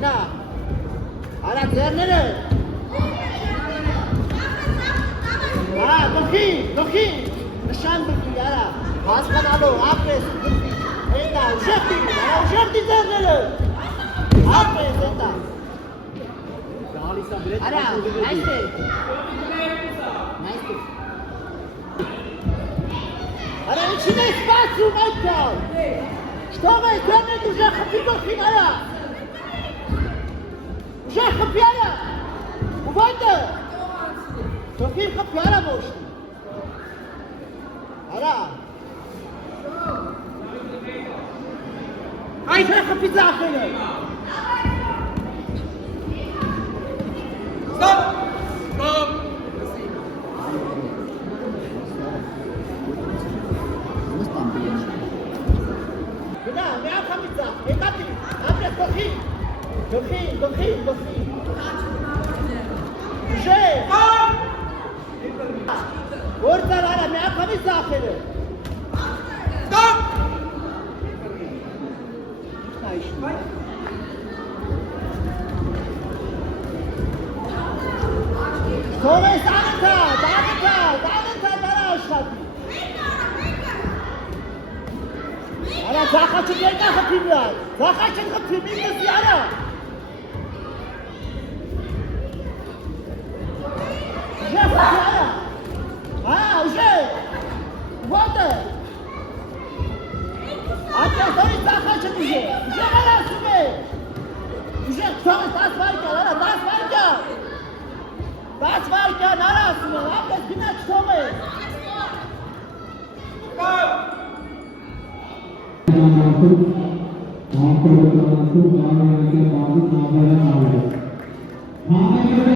Գնա։ Արա ձեռները։ Գլխի, նշան բրկի, արա, հասկանալով, ապրես, բրկի, հետա, ուժեղտի ձեռները, ապրես, հետա, արա, այստեղ, արա, ինչին է սպասում այդքան, շտով է, ձեռնետ ուժեղ խպի գլխին, արա, ուժեղ խպի, արա, ու վայտը, գլխին խպի, արա մոշնի, Արա Այդ խփի ձախելը Ստոպ Գնա, մի անգամից ձախ, եկատի, ապրես գլխի Ուժեղ Որ ծար արա, մի անգամից ձախելը Ստոպ Թող ես անընդհատ արա աշխատի Արա ձախաչը երկա խպի միար Ձախաչը խպի մինտսի արա Ուժեղ խպի արա ուժեղ Ոտը Ատյասորի ձախաչը ուժեղ արա ասում է Ուժեղ թող ես 10 վարկյան արա 10 վարկյան արա ասում է ապրես գնա չթող է Thank you.